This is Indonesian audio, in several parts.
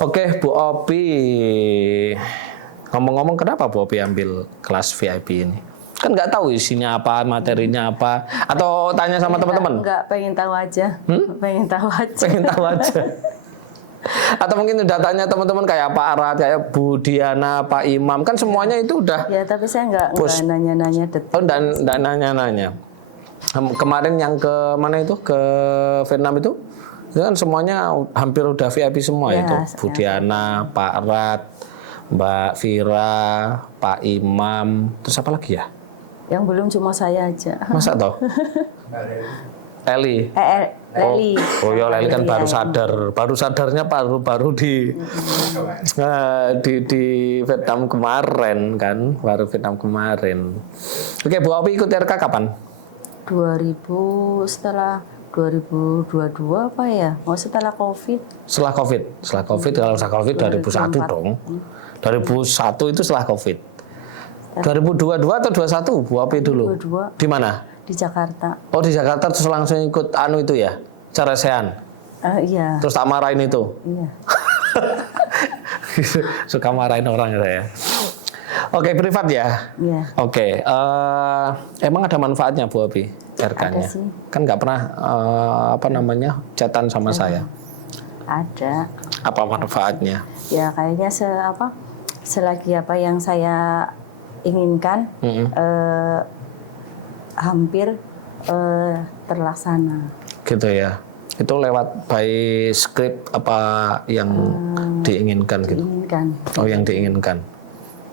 Oke, Bu Opi. Ngomong-ngomong, kenapa Bu Opi ambil kelas VIP ini? Kan nggak tahu isinya apa, materinya apa. Atau tanya sama teman-teman? Enggak, pengen tahu aja. Pengen tahu aja. Pengen tahu aja. Atau mungkin udah tanya teman-teman kayak Pak Arat, kayak Bu Diana, Pak Imam. Kan semuanya itu udah. Ya, tapi saya enggak nanya-nanya detail. Oh, dan nanya-nanya. Kemarin yang ke mana itu? Ke Vietnam itu kan semuanya hampir udah VIP semua Ya, itu. Bu Diana, Pak Arat, Mbak Vira, Pak Imam, terus apa lagi ya? Yang belum cuma saya aja. Masa toh? Leli. Leli. Oh ya Leli kan baru sadar. Baru sadarnya baru di Vietnam kemarin kan, baru Vietnam kemarin. Oke, Bu Opi ikut RK kapan? setelah 2022 apa ya? Mau setelah Covid. Setelah Covid. Setelah Covid, kalau setelah Covid 2001 dong. 2001 itu setelah Covid. 2022 atau 21 Bu Opi dulu? 2022 Di mana? di Jakarta. Oh di Jakarta terus langsung ikut anu itu ya? Ceresean? Iya. Terus tak marahin itu? Iya. Suka marahin orang ya. Oke, privat ya? Iya. Oke, emang ada manfaatnya Bu Opi RK-nya? Ada sih. Kan nggak pernah chatan sama saya. Ada. Apa manfaatnya? Ya kayaknya selagi apa yang saya inginkan hampir terlaksana. Gitu ya. Itu lewat by script apa yang diinginkan gitu? Diinginkan. Oh, yang diinginkan.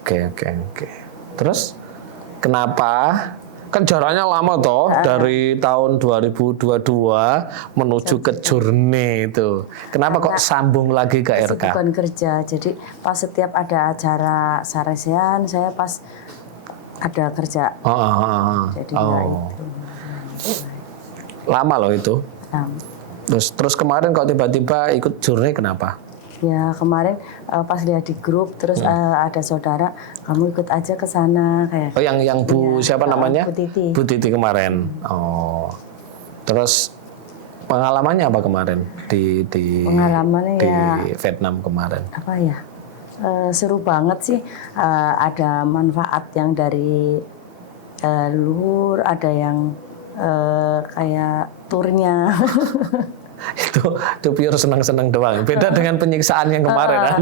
Oke. Terus kenapa? Kan jaraknya lama toh dari tahun 2022 menuju ke journey itu. Kenapa kok sambung lagi ke RK? Bukan kerja. Jadi pas setiap ada acara Saresean, saya pas ada kerja. Jadi itu. Lama loh itu. Terus kemarin kok tiba-tiba ikut journey kenapa? Ya kemarin pas lihat di grup terus ada saudara, kamu ikut aja ke sana kayak. Oh yang Bu siapa namanya? Bu Titi. Bu Titi kemarin. Oh. Terus pengalamannya apa kemarin di Pengalamannya di ya, Vietnam kemarin? Apa ya? Seru banget sih. Ada manfaat yang dari luhur, ada yang kayak turnya. itu pure senang-senang doang. Beda dengan penyiksaan yang kemarin.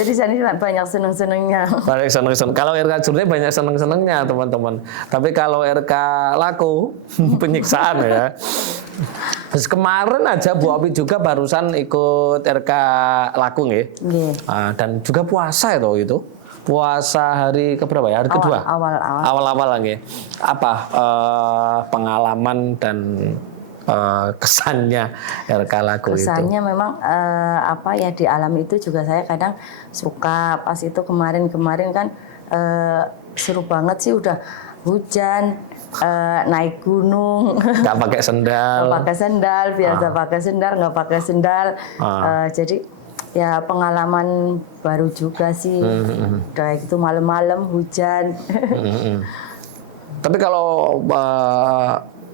Jadi saya banyak seneng-senengnya. Banyak seneng-seneng. Kalau RK Journey banyak seneng-senengnya teman-teman. Tapi kalau RK Laku penyiksaan ya. Terus kemarin aja Bu Opi juga barusan ikut RK Laku nggih. Dan juga puasa itu. Puasa hari keberapa ya? Hari kedua. Awal-awal nggih. Apa pengalaman dan kesannya RK Laku itu? Kesannya memang apa ya, di alam itu juga saya kadang suka. Pas itu kemarin kan seru banget sih, udah hujan, naik gunung. Nggak pakai sendal. Nggak pakai sendal, biasa pakai sendal, nggak pakai sendal. Jadi ya pengalaman baru juga sih. Kayak gitu malam-malam hujan. Tapi kalau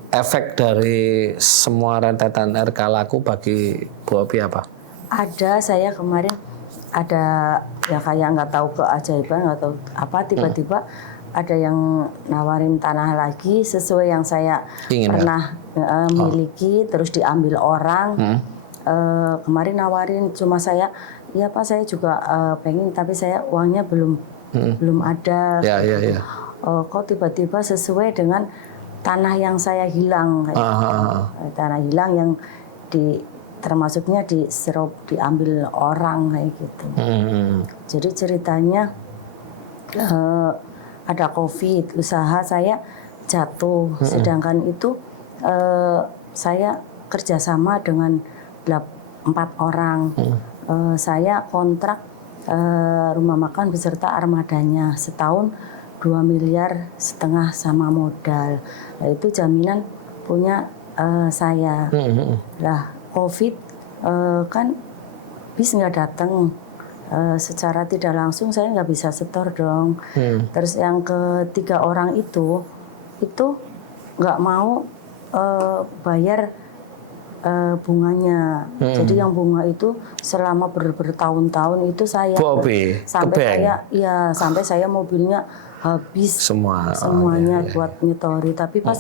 efek dari semua rentetan RK Laku bagi Bu Opi apa? Ada, saya kemarin ada ya kayak nggak tahu keajaiban, nggak tahu apa, tiba-tiba ada yang nawarin tanah lagi sesuai yang saya pernah miliki, terus diambil orang. Kemarin nawarin, cuma saya, iya Pak saya juga pengen, tapi saya uangnya belum ada. Ya. Kok tiba-tiba sesuai dengan tanah yang saya hilang, tanah hilang yang termasuknya diambil orang kayak gitu. Jadi ceritanya ada COVID, usaha saya jatuh, sedangkan itu saya kerjasama dengan 4 orang. Saya kontrak rumah makan beserta armadanya setahun 2,5 miliar sama modal. Nah, itu jaminan punya saya. Lah COVID kan bis nggak datang, secara tidak langsung saya nggak bisa setor dong. Terus yang ketiga orang itu nggak mau bayar bunganya. Jadi yang bunga itu selama bertahun-tahun itu saya sampai saya mobilnya habis semuanya buat nyetori. Tapi pas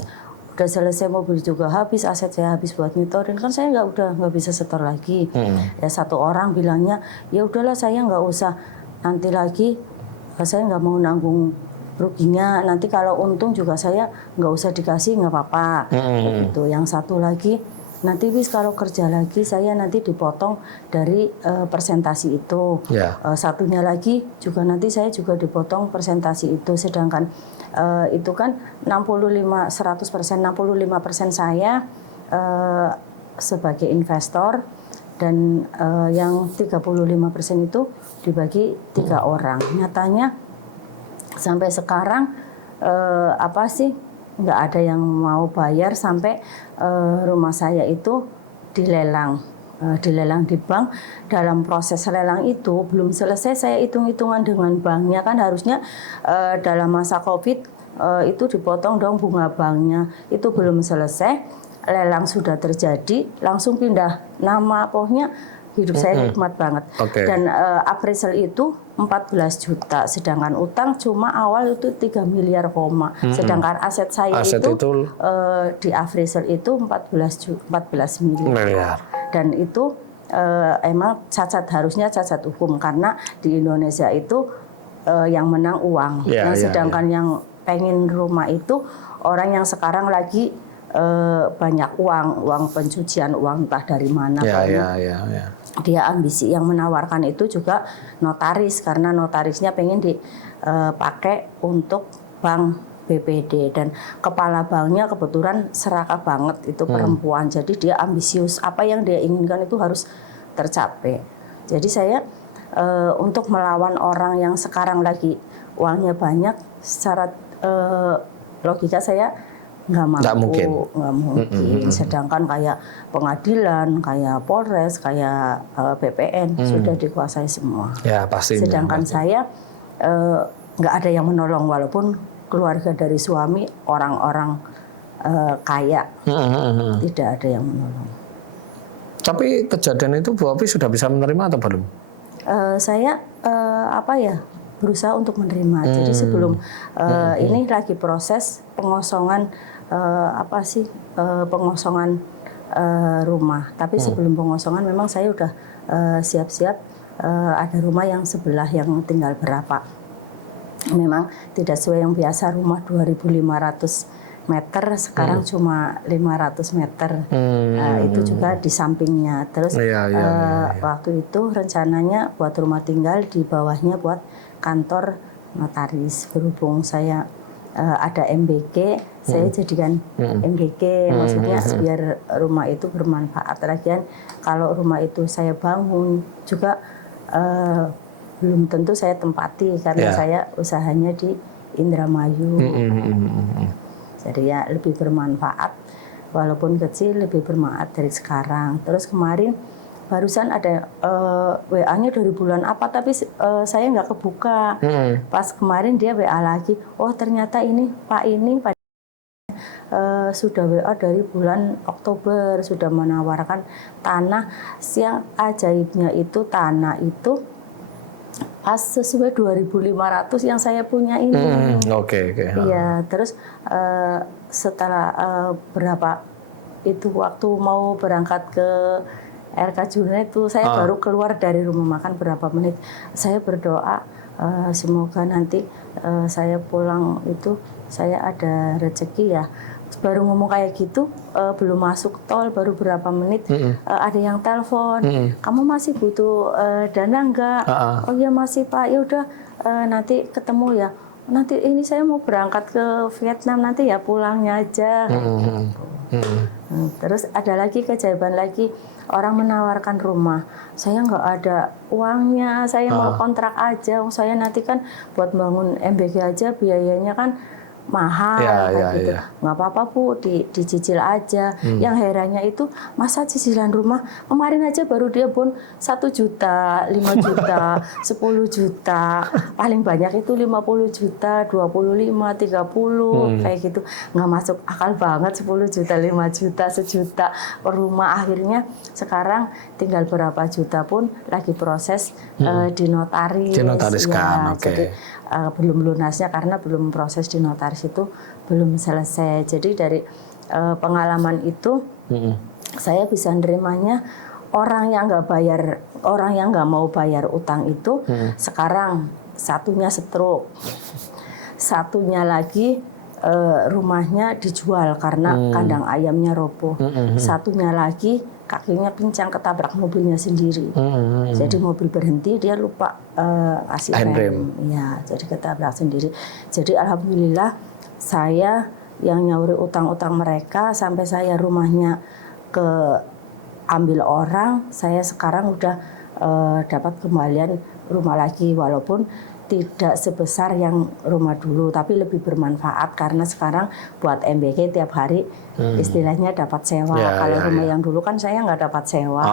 udah selesai mobil juga habis, aset saya habis buat nyetorin, kan saya nggak bisa setor lagi. Ya satu orang bilangnya ya udahlah saya nggak usah nanti lagi, saya nggak mau nanggung ruginya, nanti kalau untung juga saya nggak usah dikasih, nggak apa-apa. Gitu. Yang satu lagi, nanti wis kalau kerja lagi saya nanti dipotong dari persentasi itu. Satunya lagi juga nanti saya juga dipotong persentasi itu, sedangkan itu kan 100%, 65% saya sebagai investor, dan yang 35% itu dibagi 3 orang. Nyatanya sampai sekarang nggak ada yang mau bayar, sampai rumah saya itu dilelang di bank. Dalam proses lelang itu belum selesai, saya hitung-hitungan dengan banknya, kan harusnya dalam masa COVID itu dipotong dong bunga banknya, itu belum selesai, lelang sudah terjadi, langsung pindah nama, pokoknya hidup saya nikmat banget. Dan appraisal itu 14 juta, sedangkan utang cuma awal itu 3 miliar koma. Sedangkan aset saya itu di appraisal itu 14 miliar. Dan itu emang harusnya cacat hukum, karena di Indonesia itu yang menang uang. Sedangkan yang pengen rumah itu orang yang sekarang lagi banyak uang pencucian uang entah dari mana. Dia ambisi yang menawarkan itu juga notaris, karena notarisnya pengen dipakai untuk bank BPD, dan kepala banknya kebetulan serakah banget, itu perempuan. Jadi dia ambisius, apa yang dia inginkan itu harus tercapai. Jadi saya untuk melawan orang yang sekarang lagi uangnya banyak, secara logika saya nggak mungkin. Sedangkan kayak pengadilan, kayak Polres, kayak BPN sudah dikuasai semua. Pastinya. Sedangkan saya nggak ada yang menolong, walaupun keluarga dari suami orang-orang kaya, tidak ada yang menolong. Tapi kejadian itu Bu Opi sudah bisa menerima atau belum? Saya berusaha untuk menerima. Jadi sebelum ini lagi proses pengosongan pengosongan rumah. Tapi sebelum pengosongan memang saya udah siap-siap, ada rumah yang sebelah yang tinggal berapa. Memang tidak sesuai yang biasa, rumah 2.500 meter, sekarang cuma 500 meter. Itu juga di sampingnya. Terus waktu itu rencananya buat rumah tinggal, di bawahnya buat kantor notaris. Berhubung saya ada MBG, saya jadikan MBG, maksudnya biar rumah itu bermanfaat. Lagian kalau rumah itu saya bangun juga belum tentu saya tempati, karena saya usahanya di Indramayu. Jadi ya lebih bermanfaat, walaupun kecil lebih bermanfaat dari sekarang. Terus kemarin barusan ada WA-nya dari bulan apa, tapi saya nggak kebuka. Pas kemarin dia WA lagi, oh ternyata ini Pak sudah WA dari bulan Oktober, sudah menawarkan tanah. Yang ajaibnya itu tanah itu pas sesuai 2.500 yang saya punya ini. Iya, terus setelah berapa itu waktu mau berangkat ke RK Junet itu, saya baru keluar dari rumah makan berapa menit. Saya berdoa semoga nanti saya pulang itu saya ada rezeki ya. Baru ngomong kayak gitu, belum masuk tol, baru berapa menit ada yang telepon, kamu masih butuh dana enggak? Oh iya masih Pak, ya udah nanti ketemu ya. Nanti ini saya mau berangkat ke Vietnam, nanti ya pulangnya aja. Terus ada lagi keajaiban lagi, orang menawarkan rumah, saya nggak ada uangnya, saya mau kontrak aja. Saya nanti kan buat bangun MBG aja biayanya kan mahal gitu. Nggak apa-apa Bu, dicicil aja. Yang herannya itu masa cicilan rumah kemarin aja baru dia Bon 1 juta, 5 juta, 10 juta, paling banyak itu 50 juta, 25, 30 kayak gitu. Nggak masuk akal banget 10 juta, 5 juta, 1 juta per rumah. Akhirnya sekarang tinggal berapa juta pun lagi proses dinotaris. Dinotariskan, oke. Jadi belum lunasnya karena belum proses di notaris itu belum selesai. Jadi dari pengalaman itu saya bisa nerimanya orang yang nggak mau bayar utang itu sekarang satunya stroke, satunya lagi rumahnya dijual karena kandang ayamnya roboh, satunya lagi kakinya pincang ketabrak mobilnya sendiri. Jadi mobil berhenti dia lupa kasih rem. Ya, jadi ketabrak sendiri. Jadi alhamdulillah saya yang nyauri utang-utang mereka sampai saya rumahnya ambil orang, saya sekarang udah dapat kembalian rumah lagi walaupun tidak sebesar yang rumah dulu, tapi lebih bermanfaat karena sekarang buat MBK tiap hari istilahnya dapat sewa. Kalau rumah yang dulu kan saya nggak dapat sewa.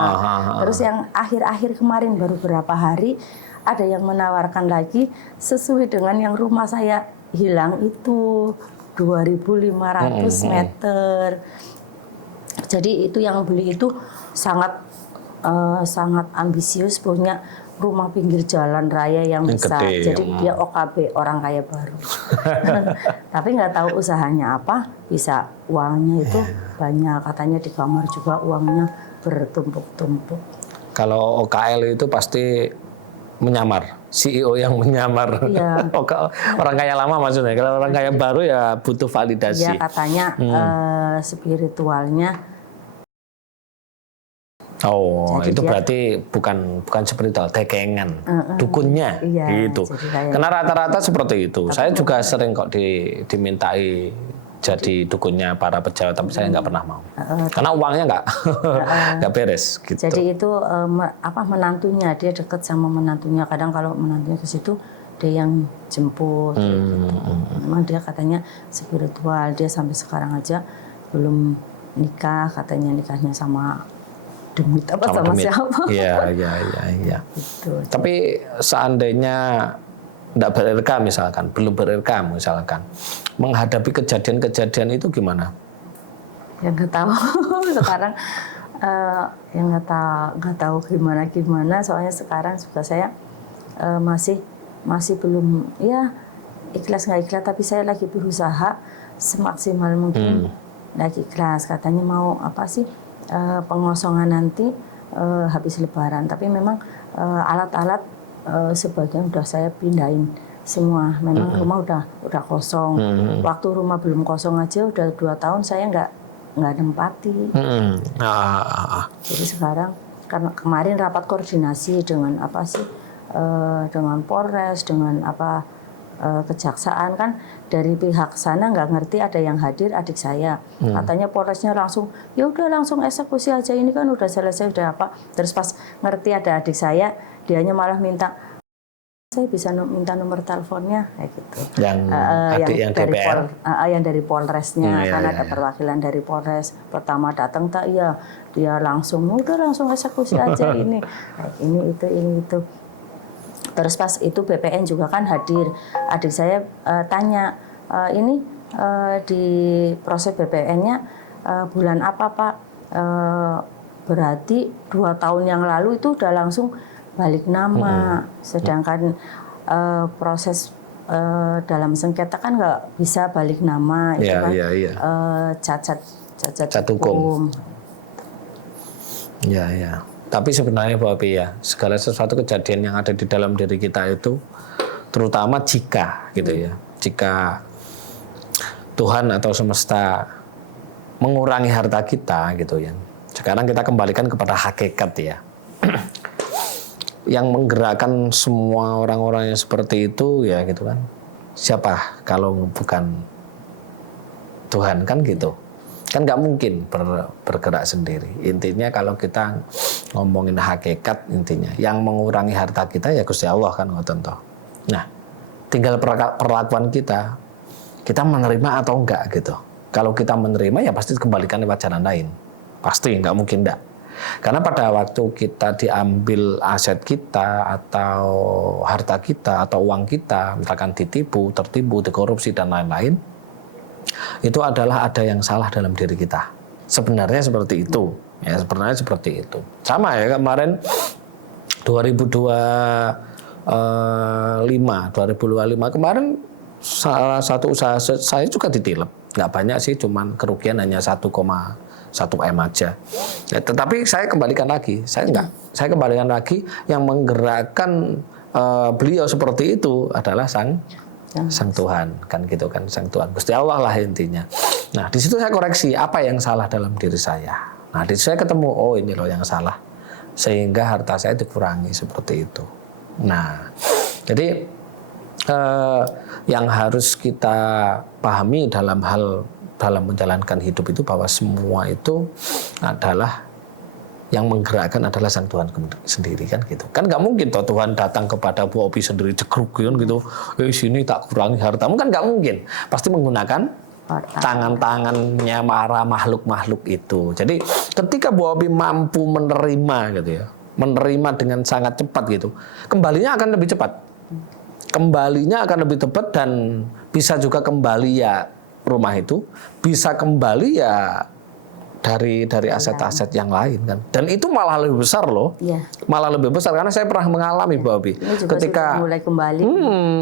Terus yang akhir-akhir kemarin baru beberapa hari ada yang menawarkan lagi sesuai dengan yang rumah saya hilang itu 2.500 meter. Jadi itu yang beli itu sangat ambisius, punya rumah pinggir jalan raya yang besar. Jadi dia OKB, orang kaya baru. Tapi nggak tahu usahanya apa, bisa uangnya itu banyak. Katanya di kamar juga uangnya bertumpuk-tumpuk. Kalau OKL itu pasti menyamar, CEO yang menyamar. Iya. Orang kaya lama maksudnya. Kalau orang kaya baru ya butuh validasi. Iya, katanya spiritualnya. Oh, jadi itu berarti bukan seperti itu, tekengan, dukunnya, gitu. Karena rata-rata seperti itu. Saya juga sering kok dimintai jadi dukunnya para pejabat, tapi saya nggak pernah mau. Karena uangnya nggak beres. Gitu. Jadi itu menantunya, dia dekat sama menantunya. Kadang kalau menantunya ke situ, dia yang jemput. Memang dia katanya spiritual. Dia sampai sekarang aja belum nikah, katanya nikahnya sama demit apa sama siapa? Iya. Gitu. Tapi seandainya tidak ber-RK misalkan, belum ber-RK misalkan, menghadapi kejadian-kejadian itu gimana? Ya nggak tahu. Sekarang ya nggak tahu gimana. Soalnya sekarang juga saya masih belum, ya ikhlas nggak ikhlas, tapi saya lagi berusaha semaksimal mungkin lagi ikhlas. Katanya mau apa sih? Pengosongan nanti habis Lebaran, tapi memang alat-alat sebagian udah saya pindahin semua. Memang rumah udah kosong. Waktu rumah belum kosong aja udah 2 tahun saya nggak nempati. Jadi sekarang karena kemarin rapat koordinasi dengan dengan Polres, dengan kejaksaan kan dari pihak sana nggak ngerti ada yang hadir adik saya. Katanya Polresnya langsung ya udah langsung eksekusi aja, ini kan udah selesai udah apa. Terus pas ngerti ada adik saya, dianya malah minta saya bisa minta nomor teleponnya kayak gitu. Yang dari yang dari Polresnya karena ada perwakilan dari Polres. Pertama datang tak iya dia langsung udah langsung eksekusi aja ini. Ini itu. Terus pas itu BPN juga kan hadir. Adik saya tanya, ini di proses BPN-nya bulan apa Pak? Berarti 2 tahun yang lalu itu udah langsung balik nama. Sedangkan proses dalam sengketa kan nggak bisa balik nama. Itu kan cacat hukum. Ya. Tapi sebenarnya Bapak ya, segala sesuatu kejadian yang ada di dalam diri kita itu, terutama jika Tuhan atau semesta mengurangi harta kita gitu ya. Sekarang kita kembalikan kepada hakikat ya. Yang menggerakkan semua orang-orang yang seperti itu ya gitu kan. Siapa kalau bukan Tuhan kan gitu. Kan nggak mungkin bergerak sendiri. Intinya kalau kita ngomongin hakikat, intinya yang mengurangi harta kita ya Gusti Allah kan ngoten toh. Nah, tinggal perlakuan kita. kita menerima atau enggak gitu. Kalau kita menerima ya pasti kembalikan lewat jalan lain. Pasti, nggak mungkin enggak. Karena pada waktu kita diambil aset kita atau harta kita atau uang kita, misalkan ditipu, tertipu, dikorupsi dan lain-lain, itu adalah ada yang salah dalam diri kita. Sebenarnya seperti itu. Ya, sebenarnya seperti itu. Sama ya kemarin 2025 kemarin salah satu usaha saya juga ditilep. Nggak banyak sih, cuman kerugian hanya 1,1 M aja. Ya, tetapi saya kembalikan lagi, saya kembalikan lagi yang menggerakkan beliau seperti itu adalah sang Tuhan, kan gitu kan, sang Tuhan, Gusti Allah lah intinya. Nah di situ saya koreksi apa yang salah dalam diri saya. Nah di situ saya ketemu, oh ini loh yang salah, sehingga harta saya dikurangi seperti itu. Nah jadi yang harus kita pahami dalam menjalankan hidup itu bahwa semua itu adalah yang menggerakkan adalah sang Tuhan sendiri, kan gitu. Kan nggak mungkin toh Tuhan datang kepada Bu Opi sendiri jegruk gitu. Sini tak kurangi hartamu, kan nggak mungkin. Pasti menggunakan tangan-tangannya para makhluk-makhluk itu. Jadi ketika Bu Opi mampu menerima gitu ya, menerima dengan sangat cepat gitu, kembalinya akan lebih cepat. Kembalinya akan lebih cepat dan bisa juga kembali ya rumah itu, bisa kembali ya dari aset-aset yang lain kan. Dan itu malah lebih besar loh. Ya. Malah lebih besar karena saya pernah mengalami Bu Opi. Ketika mulai kembali.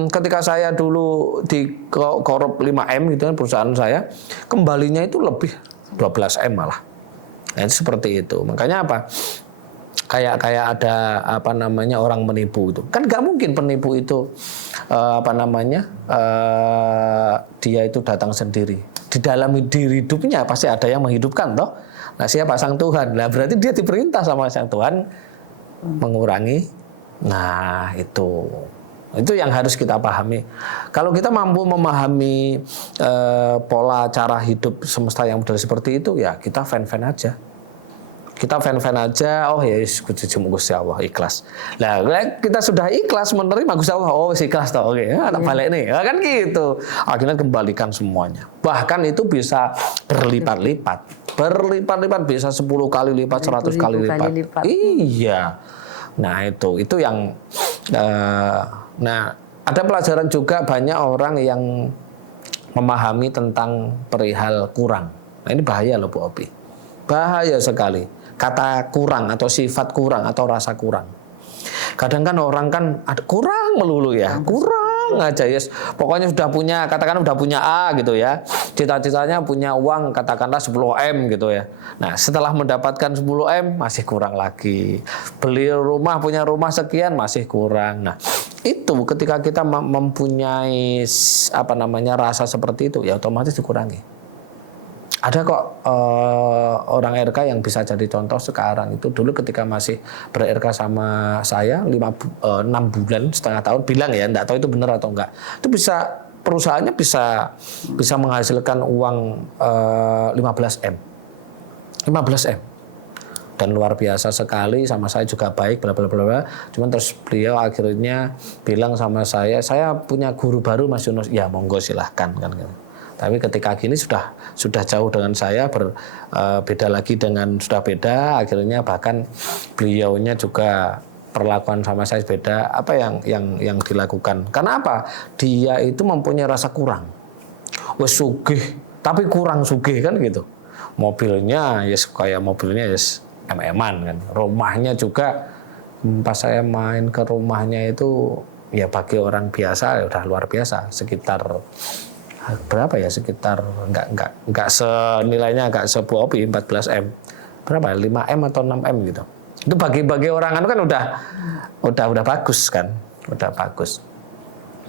Ketika saya dulu di korup 5M gitu kan perusahaan saya, kembalinya itu lebih 12M malah. Nah, itu seperti itu. Makanya apa? Kayak ada orang menipu itu. Kan nggak mungkin penipu itu dia itu datang sendiri. Di dalam diri hidupnya pasti ada yang menghidupkan toh. Nah, siapa? Sang Tuhan. Nah, berarti dia diperintah sama sang Tuhan mengurangi. Nah, itu yang harus kita pahami. Kalau kita mampu memahami pola cara hidup semesta yang model seperti itu, ya kita fan-fan aja. Kita fan-fan aja, oh ya Gusti Allah, ikhlas. Nah, kita sudah ikhlas menerima Gusti Allah, oh ikhlas toh, oke, tak balik nih, kan gitu. Akhirnya kembalikan semuanya. Bahkan itu bisa berlipat-lipat bisa 10 kali lipat, 100 kali lipat. Iya. Nah itu yang, nah ada pelajaran juga banyak orang yang memahami tentang perihal kurang. Nah ini bahaya loh Bu Opi, bahaya sekali. Kata kurang atau sifat kurang atau rasa kurang. Kadang kan orang kan ada kurang melulu ya, kurang aja ya. Pokoknya sudah punya, katakan udah punya A gitu ya. Cita-citanya punya uang katakanlah 10M gitu ya. Nah, setelah mendapatkan 10M masih kurang lagi. Beli rumah, punya rumah sekian masih kurang. Nah, itu ketika kita mempunyai rasa seperti itu ya otomatis dikurangi. Ada kok orang RK yang bisa jadi contoh sekarang itu. Dulu ketika masih ber-RK sama saya 6 bulan, setengah tahun, bilang ya, enggak tahu itu benar atau enggak. Itu bisa, perusahaannya bisa menghasilkan uang 15M. Dan luar biasa sekali, sama saya juga baik, bla bla bla. Cuman terus beliau akhirnya bilang sama saya punya guru baru Mas Yunus. Ya monggo silahkan kan gitu. Tapi ketika gini sudah jauh dengan saya, beda lagi dengan sudah beda. Akhirnya bahkan beliaunya juga perlakuan sama saya beda. Apa yang dilakukan? Karena apa? Dia itu mempunyai rasa kurang. Wes sugih, tapi kurang sugih kan gitu. Mobilnya kayak mobilnya MM-an kan. Rumahnya juga pas saya main ke rumahnya itu ya bagi orang biasa ya udah luar biasa, sekitar berapa ya, sekitar enggak senilainya enggak Bu Opi 14M, berapa 5M atau 6M gitu. Itu bagi orang kan udah bagus kan, udah bagus.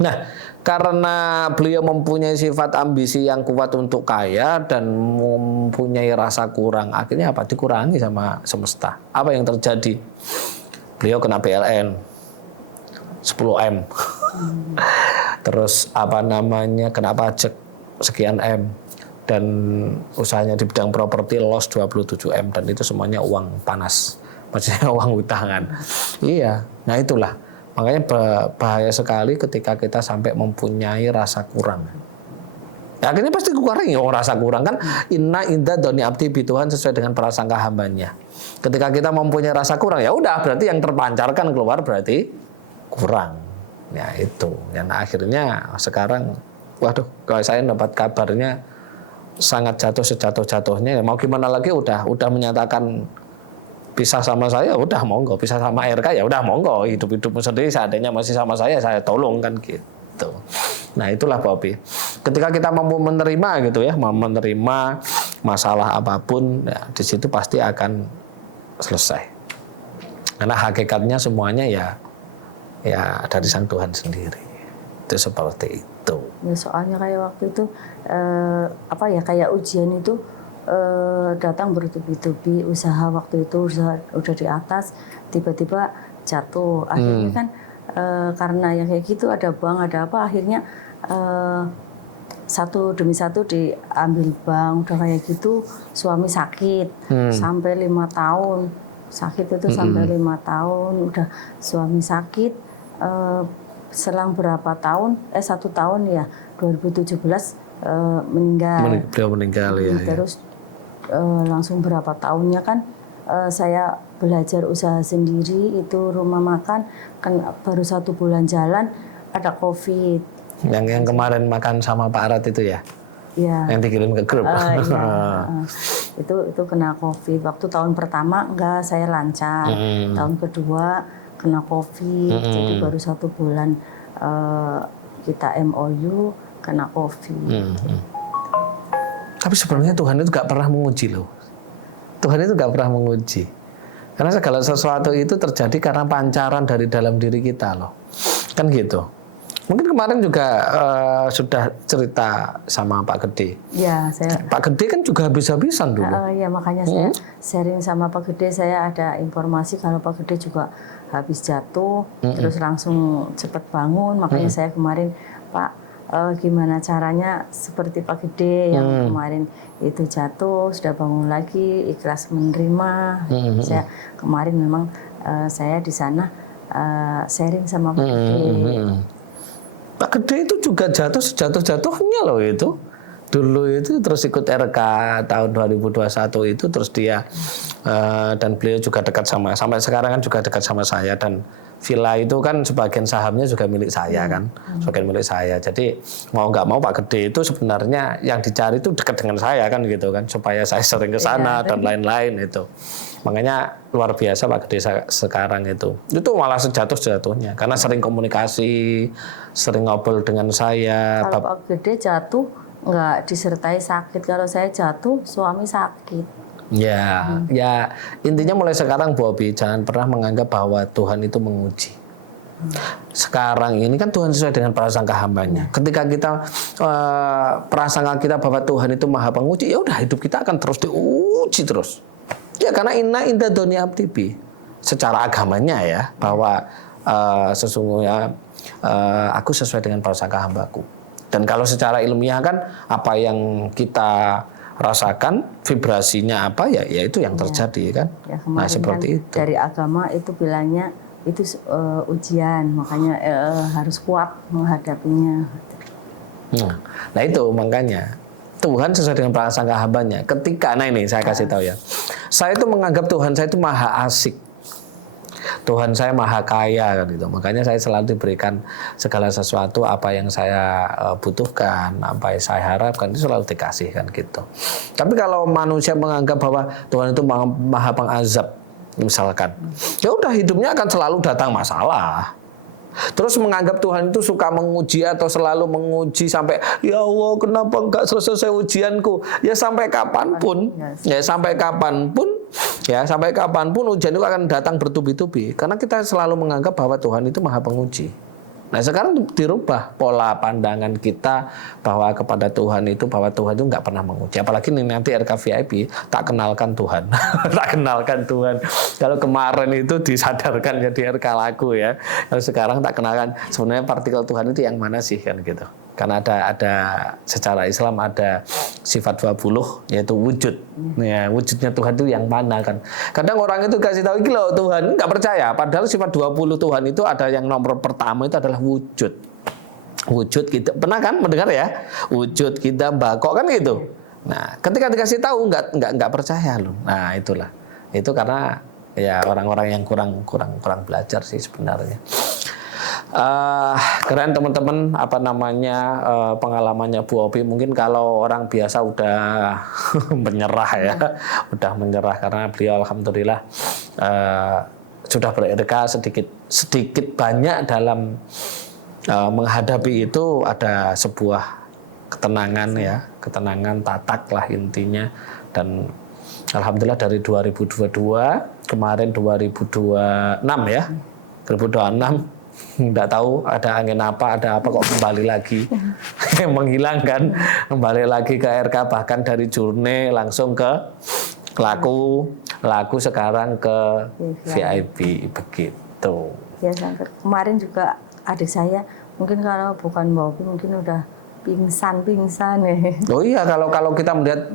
Nah, karena beliau mempunyai sifat ambisi yang kuat untuk kaya dan mempunyai rasa kurang, akhirnya apa? Dikurangi sama semesta. Apa yang terjadi? Beliau kena PLN 10M. Terus kena pajak sekian M, dan usahanya di bidang properti loss 27M, dan itu semuanya uang panas, maksudnya uang utangan. Iya, nah itulah makanya bahaya sekali ketika kita sampai mempunyai rasa kurang. Ya, akhirnya pasti kurangi rasa kurang kan. Inna inda doni abdi bi, Tuhan sesuai dengan prasangka hambanya. Ketika kita mempunyai rasa kurang, ya udah berarti yang terpancarkan keluar berarti kurang. Ya itu. Dan akhirnya sekarang, waduh, kalau saya dapat kabarnya sangat jatuh sejatuh-jatuhnya. Mau gimana lagi, udah menyatakan pisah sama saya, udah monggo. Pisah sama RK, ya udah monggo. Hidup-hidupmu sendiri, seandainya masih sama saya tolong kan gitu. Nah itulah Pak Opi. Ketika kita mampu menerima gitu ya, mau menerima masalah apapun, ya, di situ pasti akan selesai. Karena hakikatnya semuanya ya dari Sang Tuhan sendiri. Itu seperti itu. Ya soalnya kayak waktu itu kayak ujian itu datang bertubi-tubi, usaha waktu itu udah di atas, tiba-tiba jatuh. Akhirnya kan karena yang kayak gitu ada bank, ada apa, akhirnya satu demi satu diambil bank, udah kayak gitu. Suami sakit sampai 5 tahun, sakit itu sampai 5 tahun, udah suami sakit. Selang berapa tahun, 1 tahun ya, 2017 meninggal. Beliau meninggal ya. Terus langsung berapa tahunnya kan saya belajar usaha sendiri, itu rumah makan, kan baru 1 bulan jalan ada COVID. Yang kemarin makan sama Pak Arat itu ya? Iya. Yang dikirim ke grup. Itu kena COVID. Waktu tahun pertama enggak, saya lancar. Tahun kedua kena COVID, jadi baru 1 bulan kita MOU kena COVID. Tapi sebenarnya Tuhan itu gak pernah menguji loh. Tuhan itu gak pernah menguji. Karena segala sesuatu itu terjadi karena pancaran dari dalam diri kita loh. Kan gitu. Mungkin kemarin juga sudah cerita sama Pak Gede. Ya, Pak Gede kan juga habis-habisan dulu. Ya makanya saya sharing sama Pak Gede, saya ada informasi kalau Pak Gede juga habis jatuh, terus langsung cepat bangun. Makanya saya kemarin, Pak, gimana caranya seperti Pak Gede yang kemarin itu jatuh, sudah bangun lagi, ikhlas menerima. Saya kemarin memang saya di sana sharing sama Pak Gede. Pak Gede itu juga jatuh sejatuh-jatuhnya loh itu. Dulu itu terus ikut RK tahun 2021 itu, terus dia dan beliau juga dekat sampai sekarang kan juga dekat sama saya, dan villa itu kan sebagian sahamnya juga milik saya kan, sebagian milik saya. Jadi mau nggak mau Pak Gede itu sebenarnya yang dicari itu dekat dengan saya kan gitu kan, supaya saya sering ke sana dan lain-lain itu. Makanya luar biasa Pak Gede sekarang itu malah sejatuh-jatuhnya karena sering komunikasi, sering ngobrol dengan saya. Kalau Pak Gede jatuh nggak disertai sakit. Kalau saya jatuh, suami sakit. Ya intinya mulai sekarang Bu Obi jangan pernah menganggap bahwa Tuhan itu menguji. Sekarang ini kan Tuhan sesuai dengan prasangka hambanya. Ketika kita prasangka kita bahwa Tuhan itu maha penguji, ya udah hidup kita akan terus diuji terus. Ya karena inna inda doni abdi bi, secara agamanya ya, bahwa sesungguhnya aku sesuai dengan prasangka hambaku. Dan kalau secara ilmiah kan apa yang kita rasakan, vibrasinya apa ya itu yang terjadi kan. Ya, nah seperti kan itu. Dari agama itu bilangnya itu ujian, makanya harus kuat menghadapinya. Nah itu makanya Tuhan sesuai dengan prasangka hambanya. Ketika, nah ini saya kasih tahu ya, saya itu menganggap Tuhan saya itu maha asik. Tuhan saya maha kaya kan gitu. Makanya saya selalu diberikan segala sesuatu apa yang saya butuhkan, apa yang saya harapkan itu selalu dikasih kan gitu. Tapi kalau manusia menganggap bahwa Tuhan itu maha pengazab misalkan, ya udah hidupnya akan selalu datang masalah. Terus menganggap Tuhan itu suka menguji atau selalu menguji sampai ya Allah kenapa enggak selesai ujianku, ya sampai kapanpun, sampai kapanpun ujian itu akan datang bertubi-tubi karena kita selalu menganggap bahwa Tuhan itu maha penguji. Nah sekarang dirubah pola pandangan kita bahwa kepada Tuhan itu, bahwa Tuhan itu nggak pernah menguji. Apalagi nanti RK VIP tak kenalkan Tuhan, tak kenalkan Tuhan. Kalau kemarin itu disadarkan jadi RK laku ya, kalau sekarang tak kenalkan sebenarnya partikel Tuhan itu yang mana sih kan gitu. Karena ada secara Islam ada sifat 20 yaitu wujud. Ya, wujudnya Tuhan itu yang mana kan. Kadang orang itu kasih tahu iki loh Tuhan, nggak percaya. Padahal sifat 20 Tuhan itu ada yang nomor pertama itu adalah wujud. Wujud kita, pernah kan mendengar ya? Wujud kita bakok kan gitu. Nah, ketika dikasih tahu nggak percaya loh. Nah, itulah. Itu karena ya orang-orang yang kurang belajar sih sebenarnya. Keren teman-teman, apa namanya, pengalamannya Bu Opi. Mungkin kalau orang biasa udah menyerah ya, udah menyerah karena beliau alhamdulillah sudah beredeka sedikit banyak dalam menghadapi itu, ada sebuah ketenangan ya, ketenangan tatak lah intinya. Dan alhamdulillah dari 2022 kemarin 2026 ya, 2026 nggak tahu ada angin apa, ada apa kok kembali lagi menghilangkan, kembali lagi ke RK, bahkan dari Journey langsung ke laku sekarang ke VIP begitu. Ya, kemarin juga adik saya mungkin kalau bukan Mbak Opi mungkin udah pingsan ya. Oh iya, kalau kita melihat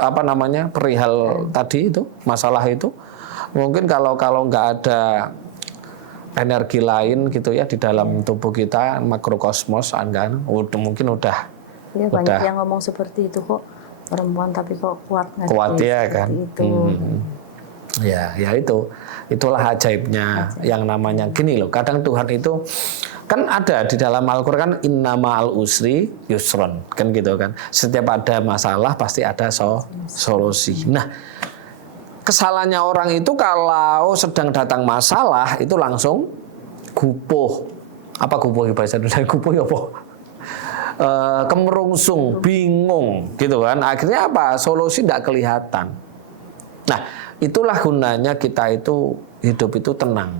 apa namanya, perihal tadi itu, masalah itu, mungkin kalau nggak ada energi lain gitu ya di dalam tubuh kita, makrokosmos mungkin udah ya, banyak yang ngomong seperti itu kok, perempuan tapi kok kuat ya kan itu. Ya itulah ajaibnya yang namanya gini loh. Kadang Tuhan itu kan ada di dalam Al-Qur'an, innama'al usri yusron kan gitu kan. Setiap ada masalah pasti ada solusi. Nah, kesalahannya orang itu kalau sedang datang masalah itu langsung gupuh. Apa gupuh bahasa Indonesia? Gupuh ya apa? Kemerungsung, bingung gitu kan. Akhirnya apa? Solusi tidak kelihatan. Nah, itulah gunanya kita itu hidup itu tenang.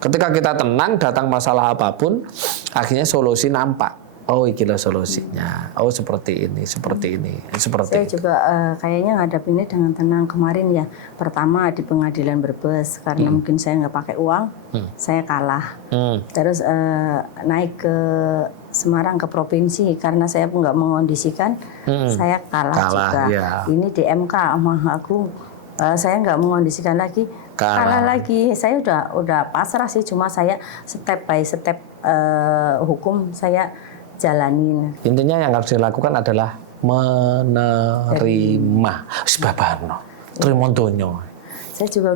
Ketika kita tenang, datang masalah apapun, akhirnya solusi nampak. Oh, inilah solusinya. Oh, seperti ini. Saya juga kayaknya ngadapinnya dengan tenang kemarin ya. Pertama di pengadilan Brebes karena mungkin saya nggak pakai uang, saya kalah. Terus naik ke Semarang ke provinsi karena saya nggak mengondisikan, saya kalah juga. Ya. Ini di MK sama aku, saya nggak mengondisikan lagi, kalah lagi. Saya udah pasrah sih, cuma saya step by step hukum saya jalanin. Intinya yang harus dilakukan adalah menerima. Sebabano, terima donya. Saya juga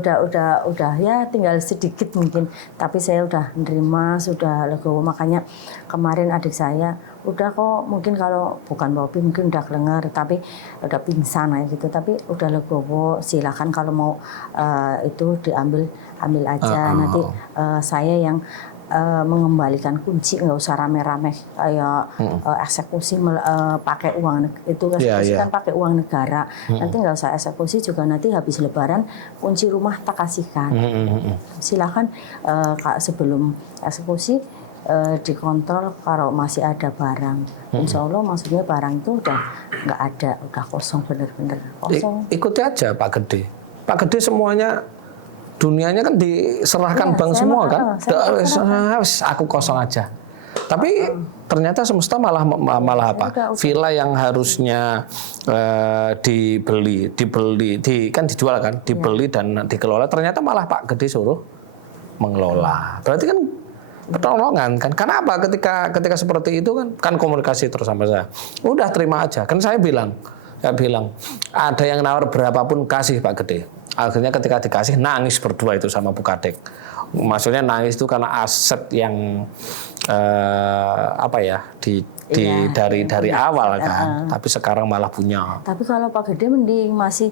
udah ya tinggal sedikit mungkin, tapi saya udah nerima, sudah legowo. Makanya kemarin adik saya udah kok, mungkin kalau bukan Mbak Opi mungkin udah kelengar, tapi udah pingsan aja gitu, tapi udah legowo. Silakan kalau mau itu ambil aja. Nanti saya yang mengembalikan kunci, nggak usah rame-rame kayak eksekusi pakai uang itu, eksekusi kan pakai uang negara. Nanti nggak usah eksekusi juga, nanti habis Lebaran kunci rumah tak kasihkan. Silakan sebelum eksekusi dikontrol kalau masih ada barang. Insya Allah maksudnya barang itu udah nggak ada, udah kosong, bener-bener kosong. Ikuti aja Pak Gede. Pak Gede semuanya dunianya kan diserahkan bank semua kan. Aku kosong aja. Tapi ternyata semesta malah apa? Villa yang harusnya dibeli, kan dijual kan, dibeli dan dikelola, ternyata malah Pak Gede suruh mengelola. Berarti kan pertolongan kan. Karena apa? Ketika seperti itu kan komunikasi terus sama saya. Udah terima aja. Kan saya bilang ada yang nawar berapapun kasih Pak Gede. Akhirnya ketika dikasih nangis berdua itu sama Bu Kadek. Maksudnya nangis itu karena aset yang dari awal kan. Tapi sekarang malah punya. Tapi kalau Pak Gede mending masih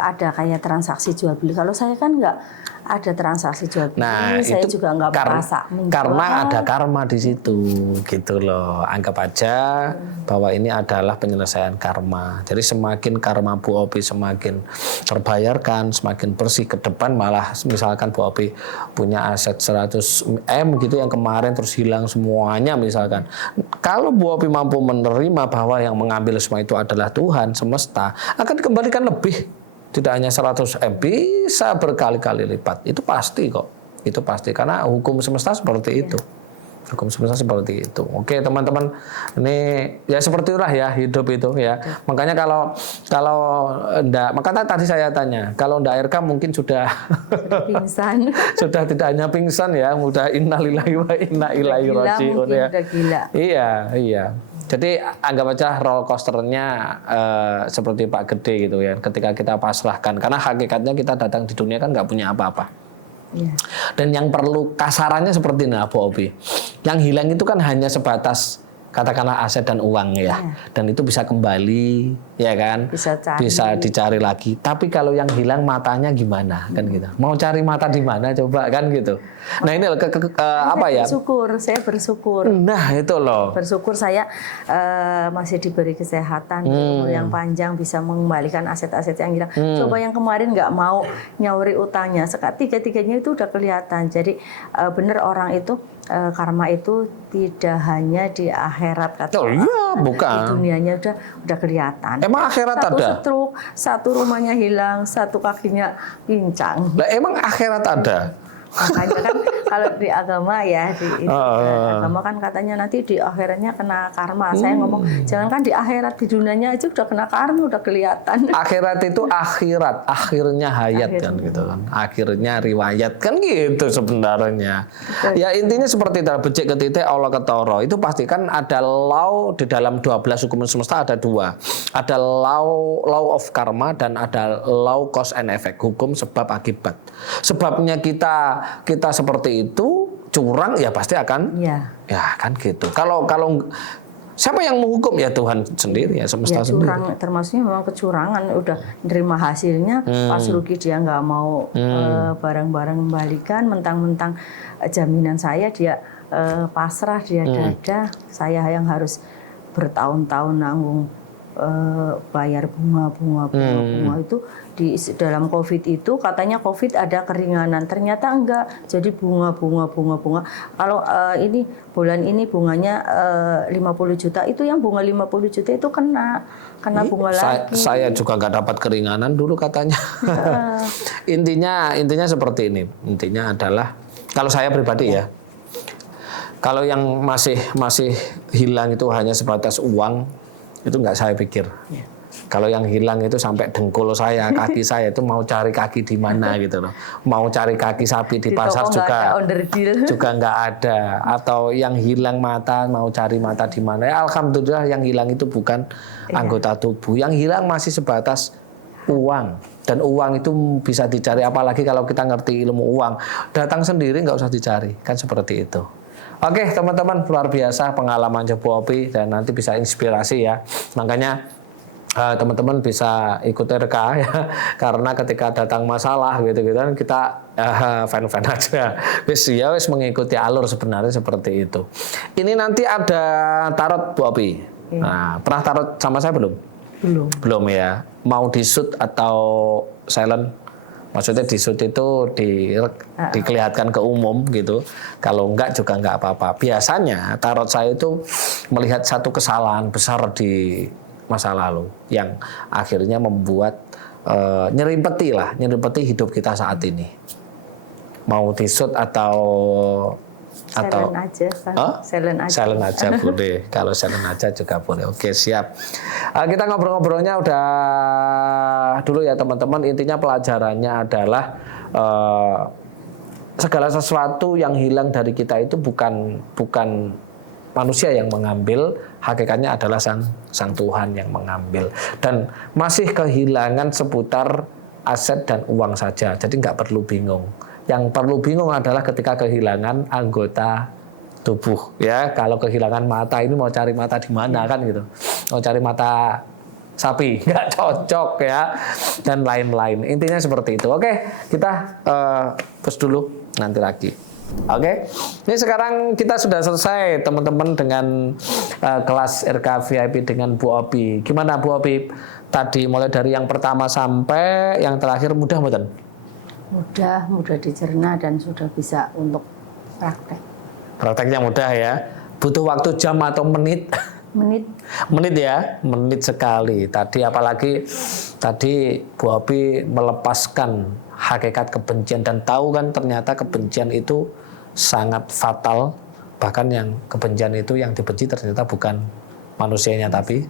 ada kayak transaksi jual beli. Kalau saya kan nggak ada transaksi jual beli. Nah, saya itu juga nggak merasa karena ada karma di situ gitu loh. Anggap aja bahwa ini adalah penyelesaian karma. Jadi semakin karma Bu Opi semakin terbayarkan, semakin bersih ke depan, malah misalkan Bu Opi punya aset 100 M gitu yang kemarin terus hilang semuanya misalkan. Kalau Bu Opi mampu menerima bahwa yang mengambil semua itu adalah Tuhan semesta, akan dikembalikan lebih. Tidak hanya 100 M, bisa berkali-kali lipat. Itu pasti kok. Itu pasti karena hukum semesta seperti itu. Hukum semesta seperti itu. Oke teman-teman, ini ya seperti itulah ya hidup itu ya. Makanya kalau enggak, maka tadi saya tanya, kalau enggak RK mungkin sudah pingsan. sudah tidak hanya pingsan ya, udah innalillahi wa inna ilaihi raji'un ya. Udah gila. Iya. Jadi anggap aja roller coasternya seperti Pak Gede gitu ya. Ketika kita pasrahkan, karena hakikatnya kita datang di dunia kan nggak punya apa-apa. Ya. Dan yang perlu kasarannya seperti ini Bu Opi. Yang hilang itu kan hanya sebatas katakanlah aset dan uang ya. Dan itu bisa kembali ya kan. Bisa dicari lagi. Tapi kalau yang hilang matanya gimana kan gitu. Mau cari mata di mana coba kan gitu. Nah ini apa ya? Saya bersyukur. Nah itu loh. Bersyukur saya masih diberi kesehatan, umur yang panjang, bisa mengembalikan aset-aset yang hilang. Coba yang kemarin nggak mau nyauri utangnya, tiga-tiganya itu udah kelihatan. Jadi benar orang itu karma itu tidak hanya di akhirat kata bukan. Di dunianya udah kelihatan. Emang akhirat satu ada? Stroke, satu rumahnya hilang, satu kakinya pincang. Lah emang akhirat ada? Makanya kan kalau di agama ya agama kan katanya nanti di akhiratnya kena karma. Saya ngomong jangan kan di akhirat, di dunianya aja udah kena karma, udah kelihatan. Akhirat itu akhirnya hayat kan gitu kan. Akhirnya riwayat kan gitu sebenarnya. Ya intinya seperti itu, becik ke titik Allah ketoro. Itu pasti kan ada law di dalam 12 hukum semesta ada dua. Ada law of karma dan ada law cause and effect, hukum sebab akibat. Sebabnya kita seperti itu curang ya pasti akan ya kan gitu. Kalau siapa yang menghukum ya Tuhan sendiri ya semesta sendiri. Curang termasuknya memang kecurangan, udah nerima hasilnya pas rugi dia nggak mau barang-barang kembalikan, mentang-mentang jaminan saya dia pasrah, dia dada, saya yang harus bertahun-tahun nanggung bayar bunga itu. Di dalam COVID itu katanya COVID ada keringanan, ternyata enggak, jadi bunga. Kalau ini bulan ini bunganya 50 juta, itu yang bunga 50 juta itu kena bunga lagi. Saya juga nggak dapat keringanan dulu katanya. Intinya seperti ini. Intinya adalah kalau saya pribadi ya, kalau yang masih hilang itu hanya sebatas uang, itu nggak saya pikir. Kalau yang hilang itu sampai dengkul saya, kaki saya itu mau cari kaki di mana gitu loh. Mau cari kaki sapi di pasar juga nggak ada. Atau yang hilang mata, mau cari mata di mana. Ya, alhamdulillah yang hilang itu bukan anggota tubuh. Yang hilang masih sebatas uang. Dan uang itu bisa dicari, apalagi kalau kita ngerti ilmu uang. Datang sendiri nggak usah dicari, kan seperti itu. Oke teman-teman, luar biasa pengalaman Bu Opi dan nanti bisa inspirasi ya. Makanya teman-teman bisa ikut RK ya, karena ketika datang masalah gitu kan kita fan-fan aja. Wis mengikuti alur sebenarnya seperti itu. Ini nanti ada tarot Bu Opi. Nah, pernah tarot sama saya belum? Belum ya. Mau di-shoot atau silent? Maksudnya di-shoot itu dikelihatan ke umum gitu. Kalau enggak juga enggak apa-apa. Biasanya tarot saya itu melihat satu kesalahan besar di masa lalu yang akhirnya membuat nyerimpeti hidup kita saat ini. Mau di-shoot atau silent aja boleh. Kalau silent aja juga boleh. Oke, siap. Kita ngobrol-ngobrolnya udah dulu ya teman-teman. Intinya pelajarannya adalah segala sesuatu yang hilang dari kita itu bukan manusia yang mengambil, hakikatnya adalah sang Tuhan yang mengambil. Dan masih kehilangan seputar aset dan uang saja. Jadi nggak perlu bingung. Yang perlu bingung adalah ketika kehilangan anggota tubuh. Ya, kalau kehilangan mata ini mau cari mata di mana kan gitu. Mau cari mata sapi, nggak cocok ya. Dan lain-lain. Intinya seperti itu. Oke, kita pause dulu, nanti lagi. Oke, ini sekarang kita sudah selesai teman-teman dengan kelas RK VIP dengan Bu Opi. Gimana Bu Opi? Tadi mulai dari yang pertama sampai yang terakhir mudah mboten? Mudah dicerna dan sudah bisa untuk praktek. Prakteknya mudah ya. Butuh waktu jam atau menit? Menit ya, menit sekali. Tadi apalagi tadi Bu Opi melepaskan hakikat kebencian dan tahu kan ternyata kebencian itu sangat fatal Bahkan yang kebencian itu yang dibenci ternyata bukan manusianya tapi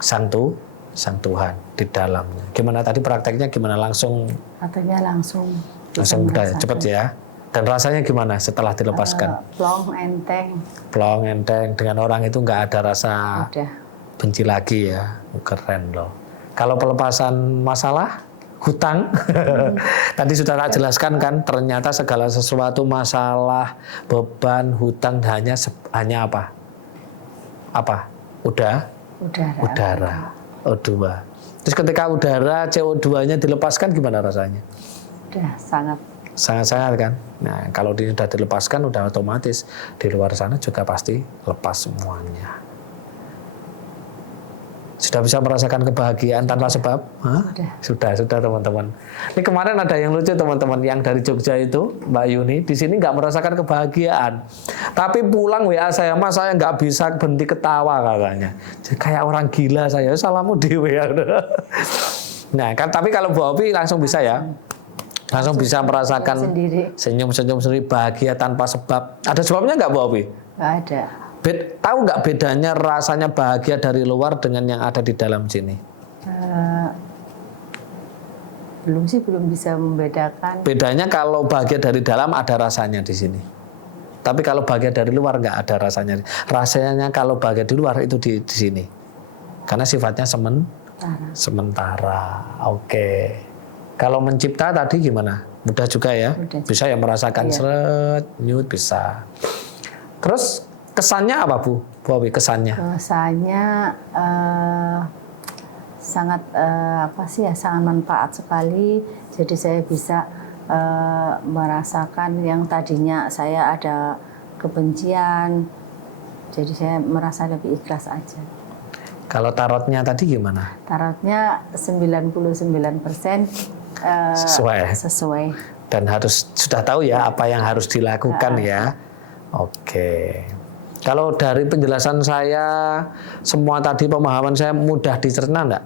Sang Tuhan di dalamnya. Gimana tadi prakteknya gimana? Langsung langsung udah cepet ya. Dan rasanya gimana setelah dilepaskan? Plong enteng dengan orang itu nggak ada rasa udah. benci lagi ya. Keren loh. Kalau pelepasan masalah hutang tadi sudah tak jelaskan kan, ternyata segala sesuatu masalah, beban, hutang hanya apa? Udara. O2. Terus ketika udara CO2-nya dilepaskan gimana rasanya? Udah Sangat-sangat kan. Nah, kalau ini sudah dilepaskan udah otomatis di luar sana juga pasti lepas semuanya. Sudah bisa merasakan kebahagiaan tanpa sebab? Sudah teman-teman. Ini kemarin ada yang lucu teman-teman, yang dari Jogja itu, Mbak Yuni, di sini nggak merasakan kebahagiaan. Tapi pulang WA saya, Mas, saya nggak bisa berhenti ketawa katanya. Jadi kayak orang gila saya, salamu dewe ya. Nah, kan tapi kalau Bu Opi langsung bisa ya. Langsung bisa merasakan senyum-senyum sendiri, bahagia tanpa sebab. Ada sebabnya nggak Bu Opi? Nggak ada. Tahu nggak bedanya rasanya bahagia dari luar dengan yang ada di dalam sini? Belum bisa membedakan. Bedanya kalau bahagia dari dalam ada rasanya di sini. Tapi kalau bahagia dari luar nggak ada rasanya. Rasanya kalau bahagia di luar itu di sini. Karena sifatnya sementara. Oke. Kalau mencipta tadi gimana? Mudah juga ya? Bisa ya merasakan seret, nyut bisa. Terus kesannya apa Bu Opi, kesannya? Kesannya sangat sangat manfaat sekali. Jadi saya bisa merasakan yang tadinya saya ada kebencian. Jadi saya merasa lebih ikhlas aja. Kalau tarotnya tadi gimana? Tarotnya 99% sesuai. Dan sudah tahu ya apa yang harus dilakukan ya. Oke. Kalau dari penjelasan saya, semua tadi pemahaman saya mudah dicerna enggak?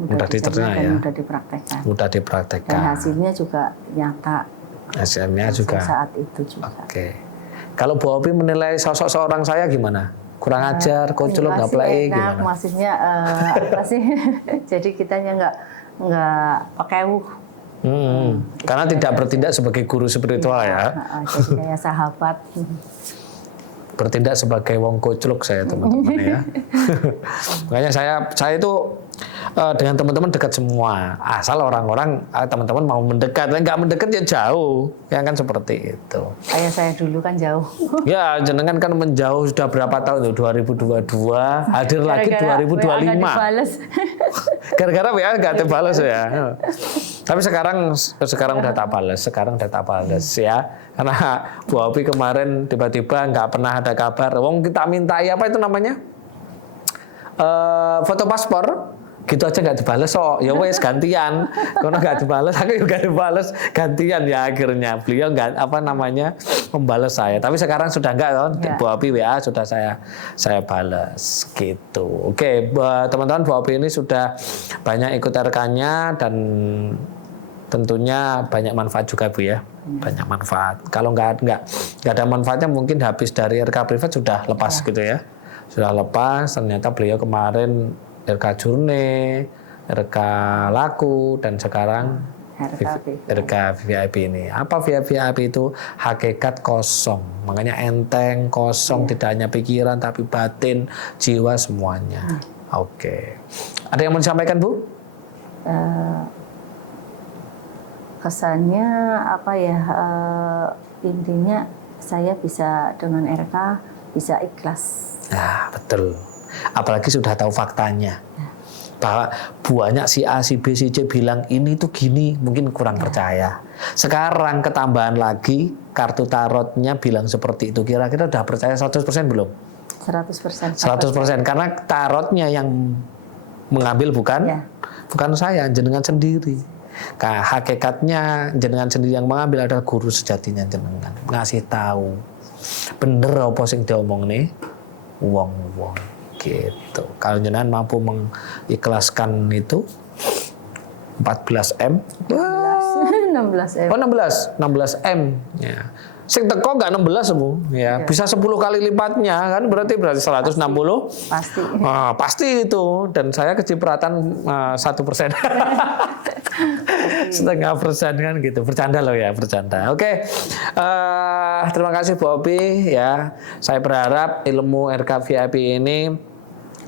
Mudah dicerna ya. Mudah dipraktekkan. Dan hasilnya juga nyata. Hasilnya juga. Saat itu juga. Oke. Kalau Bu Opi menilai sosok seorang saya gimana? Kurang ajar, koclok, nggak play gimana? Maksudnya jadi kitanya nggak pakai karena tidak bertindak sebagai guru spiritual ya. Jadi kayak sahabat. Bertindak sebagai wong koclok saya teman-teman ya. Makanya saya itu dengan teman-teman dekat semua. Asal orang-orang teman-teman mau mendekat, nggak mendekat ya jauh. Ya kan seperti itu. Kayak saya dulu kan jauh. Ya jenengan kan menjauh sudah berapa tahun tuh? 2022, hadir lagi 2025. Gara-gara WA nggak terbales ya. Tapi sekarang udah tak balas ya. Karena Bu Opi kemarin tiba-tiba nggak pernah ada kabar. Wong kita mintai apa itu namanya? Foto paspor. Gitu aja nggak dibales, ya wes gantian. Karena nggak dibales, aku juga dibales gantian ya akhirnya. Beliau nggak membalas saya. Tapi sekarang sudah nggak kan? Bu Opi WA sudah saya balas gitu. Oke, teman-teman, Bu Opi ini sudah banyak ikut RK-nya dan tentunya banyak manfaat juga Bu ya. Banyak manfaat. Kalau nggak ada manfaatnya mungkin habis dari RK privat sudah lepas gitu ya. Sudah lepas. Ternyata beliau kemarin RK Journey, RK Laku, dan sekarang RK VIP ini. Apa VIP itu? Hakikat kosong. Makanya enteng, kosong, tidak hanya pikiran tapi batin, jiwa semuanya. Oke. Ada yang mau disampaikan Bu? Kesannya apa ya? Intinya saya bisa dengan RK bisa ikhlas. Nah, betul. Apalagi sudah tahu faktanya. Bahwa banyak si A, si B, si C bilang ini tuh gini, mungkin kurang percaya. Sekarang ketambahan lagi kartu tarotnya bilang seperti itu. Kira-kira udah percaya 100% belum? 100%. 100%. Karena tarotnya yang mengambil bukan saya, jenengan sendiri. Nah, hakikatnya jenengan sendiri yang mengambil adalah guru sejatinya jenengan. Ngasih tahu. Bener apa sing diomong nih? Wong-wong. Gitu. Kalau jenengan mampu mengikhlaskan itu 14M, 16 M. Oh 16 M. Ya. Sing teko nggak 16 Bu. Ya, bisa 10 kali lipatnya kan berarti 160. Pasti. Pasti itu dan saya kecipratan 1%. 0,5% kan gitu. Bercanda loh ya, bercanda. Oke. Terima kasih Bu Opi ya. Saya berharap ilmu RK VIP ini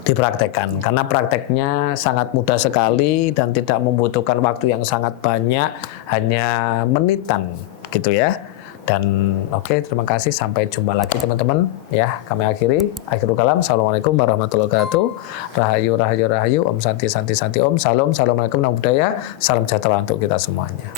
dipraktekkan karena prakteknya sangat mudah sekali dan tidak membutuhkan waktu yang sangat banyak, hanya menitan gitu ya. Dan oke, terima kasih, sampai jumpa lagi teman-teman ya. Kami akhirul kalam. Assalamualaikum warahmatullahi wabarakatuh. Rahayu rahayu rahayu, Om Santi Santi Santi Om. Salam, assalamualaikum, namo buddhaya, salam sejahtera untuk kita semuanya.